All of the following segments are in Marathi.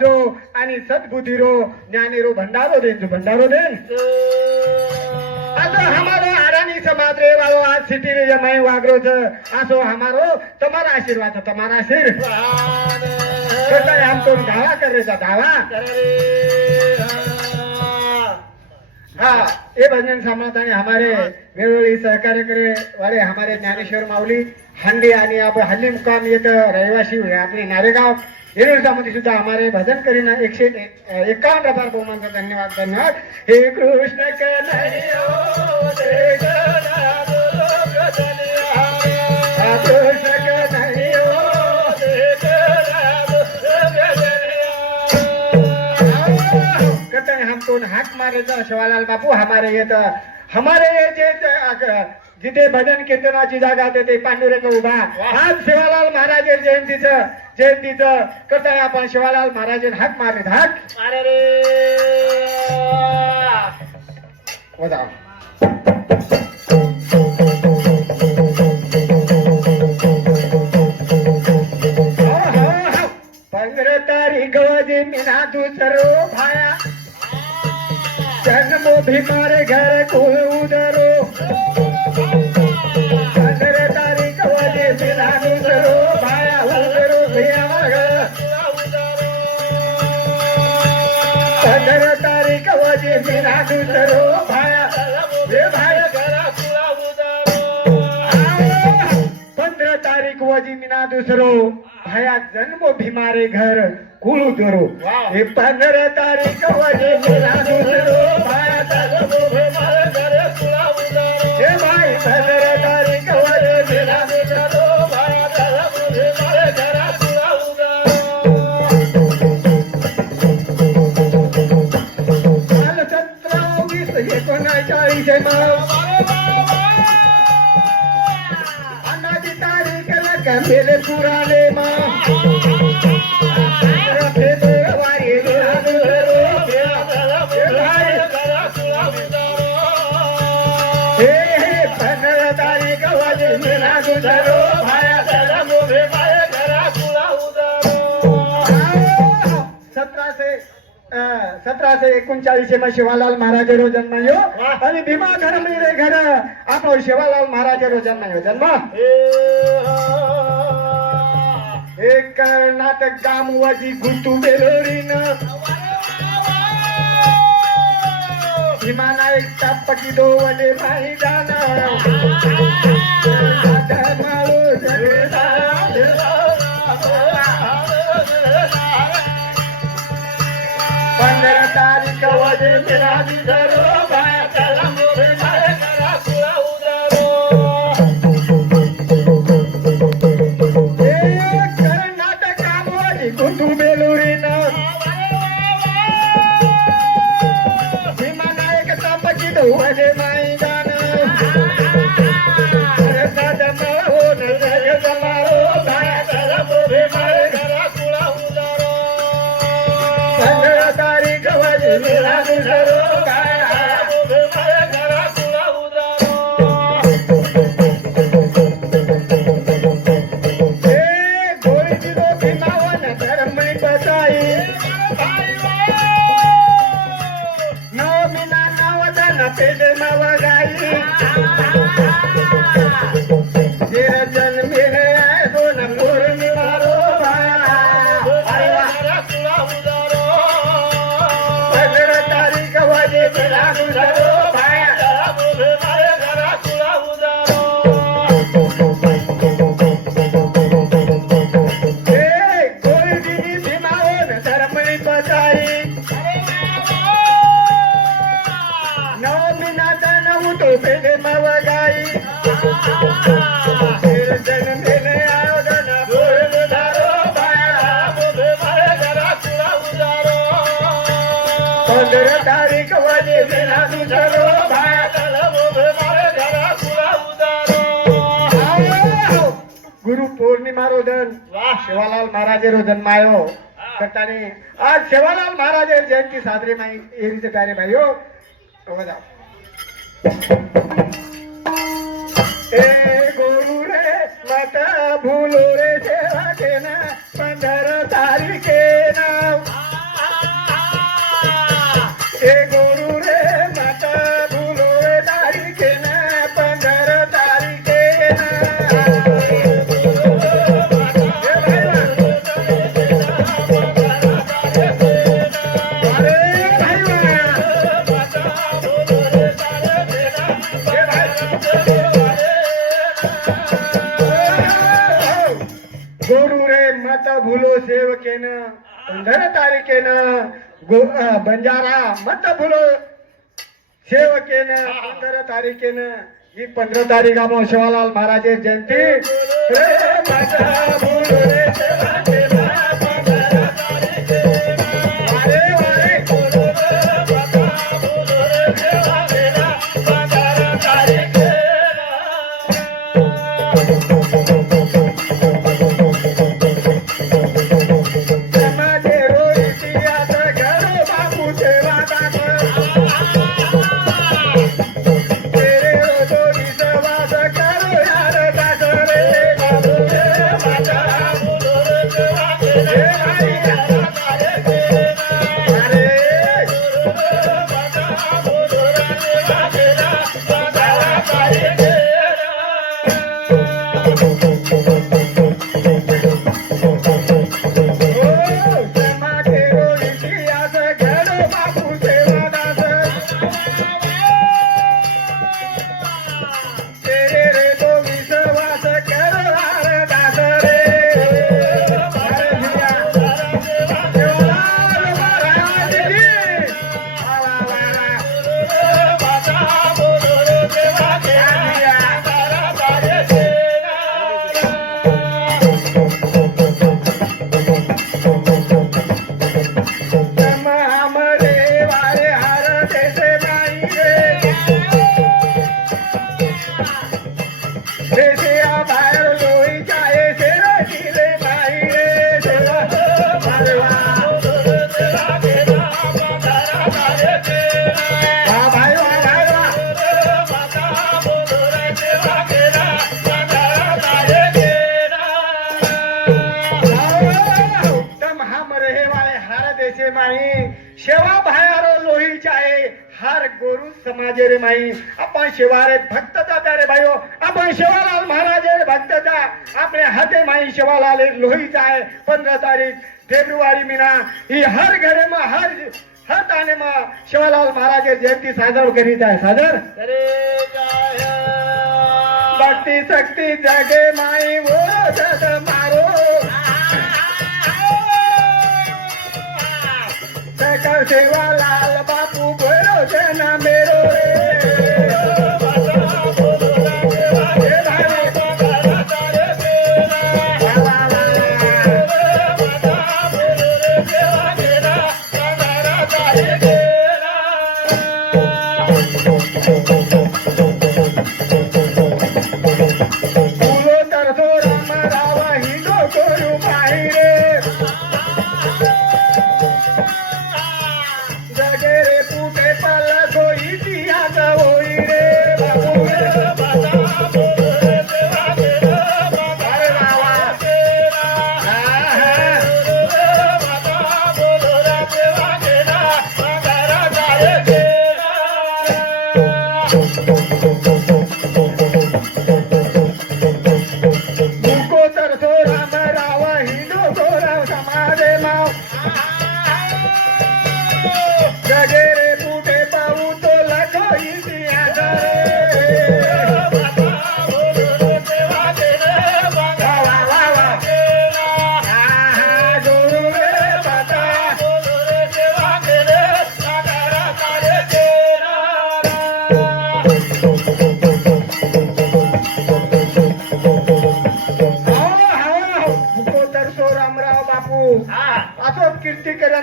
जो आणि सद्बुद्धीरो ज्ञानीरो भंडारो देन आजो हमारो आरानी समाज रे वालो आज सिटी रे जमाई वागरो छ आसो हमारो तुम्हारा आशीर्वाद तुम्हारा आशीर्वाद करता है हम तो दावा कर रहे था दावा हाँ ये भजन समाधान हमारे वेगवेगळी सहकार्य करे वाले हमारे ज्ञानेश्वर माऊली हंडी आणि आप हल्ली मुकाम येत रहिवासी आपले नारेगाव येणूरमध्ये सुद्धा हमारे भजन करीना 151 बहुमानचा धन्यवाद धन्यवाद हे कृष्ण कन्हैया हम तो हाक मारे शिवालाल बापू हमारे ये जे जिथे भजन कीर्तनाची जागा ते पांडुरंग उभा आज शिवालाल महाराज जयंतीचं करताना आपण शिवालाल महाराज हाक मारे हाक मारे रे बजा 15 तारीख वाजे मीना दुसरो भाया जन्मो भीमारे घर को उदरो 15 तारीख वाजे मीना दुसरो भाया उदरो भैया 15 तारीख वाजे मीना दुसरो भाया भाया घरा कुळा उदरो 15 तारीख वाजे मीना दुसरो भाया जन्मो भीमारे घर कुळू दरो हे 15 तारीख वाजे मीना दुसरो भाया जन्मो भीमारे घर कुळू दरो हे भाई 15 तारीख वाजे मीना दुसरो भाया जन्मो भीमारे घर कुळू दरो काल 17 19 अन्नाची तारीख लग मेले पुराणे मा सतराशे 39 में शिवालाल महाराज रो जन्म यो आणि भीमा घर मेरे घर आपो शिवालाल महाराज रो जन्म एक कर्नाटक गाम वाजी गुंतू बेलोरीन भीमाना एक टापकी दो वडे माही जाना तारीख वाजे मेरा धरो भाया कलम मारे करा कुळा उदरो कर्नाटक गामवाडी गुंतू बेलुरीन भीमा नायक तापकी वडे माई गान हो जय जमारो भाया कलम मारे करा कुळा उदरो 15 तारीख वाजे मेरा धरो भाया मारे करा कुळा उदरो हे गोळी दिलो भीमावन धर्मणी बसाई नवमीना नवदन पेडे नवगाई जे जन्मे आय दोन मोरणी मारो भाया कुळा उदरो 15 तारीख वाजे मेरा धरो भाया मारे करा कुळा उदरो हे गोळी दिली भीमावन धर्मणी बसाई नवमीना तन उठो पेडे मवगाई जन्मेने आयोजन गोळ धारो भाया मारे करा कुळा उदरो 15 तारीख वाजे मेरा धरो भाया मारे करा कुळा उदरो गुरु पौर्णिमा रोदन शिवालाल महाराज रोदन मायो करताने आज शिवालाल महाराज जयंती साजरी माई एरीचे प्यारे भाईयो ए गोरू रे मत भूलो रे सेवा के ना 15 तारीखे ना तारिकेनं 15 तारिकेनं बंजारा मत फुलो सेवकेनं 15 तारिकेनं ही 15 तारीख आम्हा शिवालाल महाराज जयंती रे माझा फुल रे सेवकेला 15 तारिकेला वारे वारे फुल रे माझा फुल रे सेवकेला 15 तारिकेला शेवा भायारो लोहीच्या आहे हार गोरू समाजे रे माई आपण शेवारे भक्तचा प्यारे भाईओ आपण शिवालाल महाराज भक्तचा आपले हाते माई शिवालाल लोहीचा आहे 15 तारीख फेब्रुवारी महिना ही हर घरे में हर ताने में शिवालाल महाराज जयंती साजर करीत आहे साजर भक्ती शक्ती जगे माई वो जग मारो सकल सेवालाल बापू बोलो जना मेरो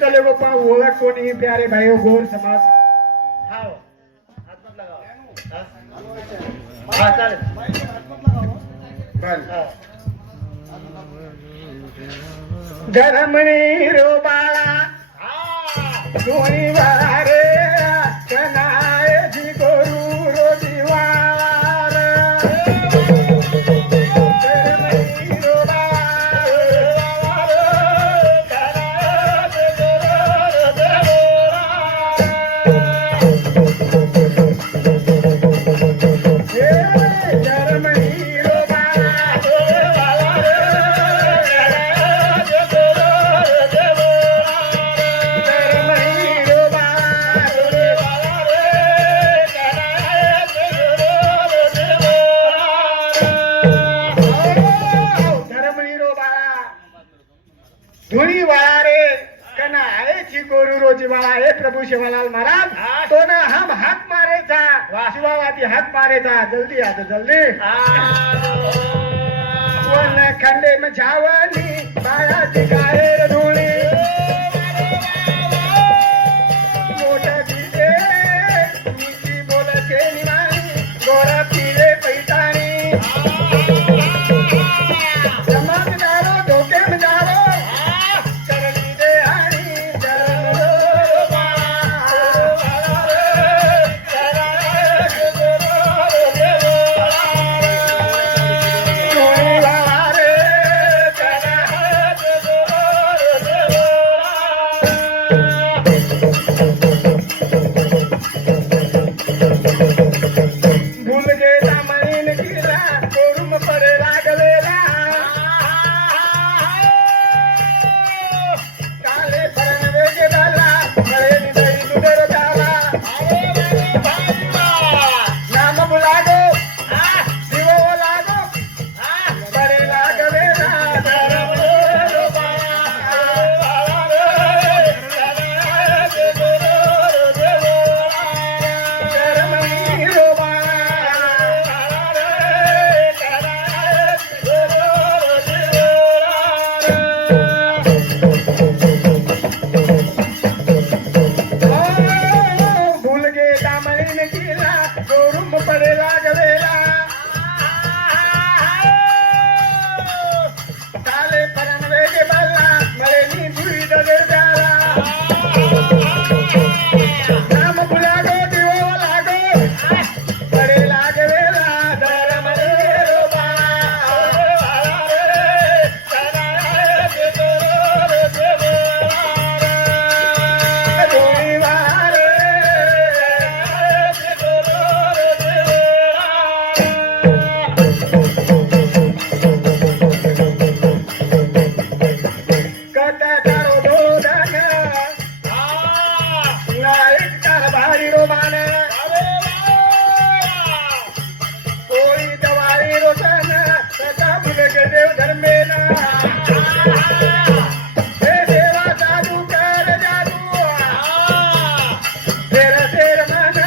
चले गोपा ओळख कोणी प्यारे भाई गोर समाज गरमणी रो बाळा दोन्ही वारे कनाय जी गोरू रो दिवार गरमणी रो गोरू रोजी वाला हे प्रभु शिवालाल महाराज तो ना हम हाथ मारेचा शिवावादी हाथ मारेचा जल्दी आ जल्दी वन खंडे में जावनी माया दिखाए धूली मोठा दिले नीती बोलते निवाणी गोरा पिले पैतानी चमकदारो धोके में जारो चरणी दे आणि चरण भूल गेला मळीन गिला कोरुम परे लागलेला काले परण वेगे झाला मळे निदई दुडर झाला नाम बुलागो दिवो लागो परे लागलेला भूल गे दामणीन गिला गोरुम पडे लागलेला काले परण वेगे बल्ला मळे नी दुई दगड झाला नाम बुलागो दिवो लागो पडे लागलेला धर्म भारी रोमान कोई दवाई रोशन सदा भूल के देव धर्मेना हे देवा जादू कर जादू तेरा तेर मन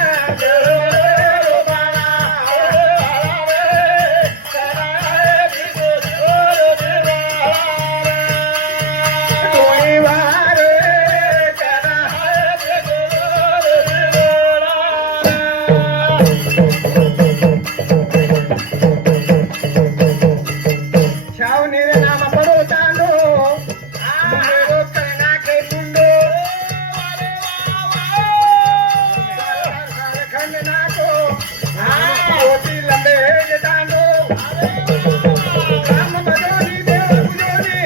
नाम पड़ो चांदो मेरो करना के मुंडो खंड ना को होती लंबे जे डांडो राम बदोनी देव बुझोनी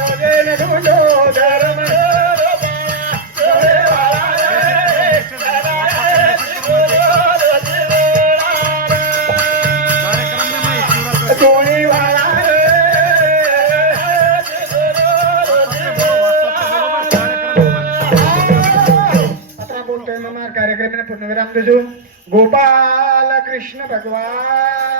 रोजे न ढूंढो धर्म धोनी वाला कार्यक्रम पूर्ण विराम देजो गोपाल कृष्ण भगवान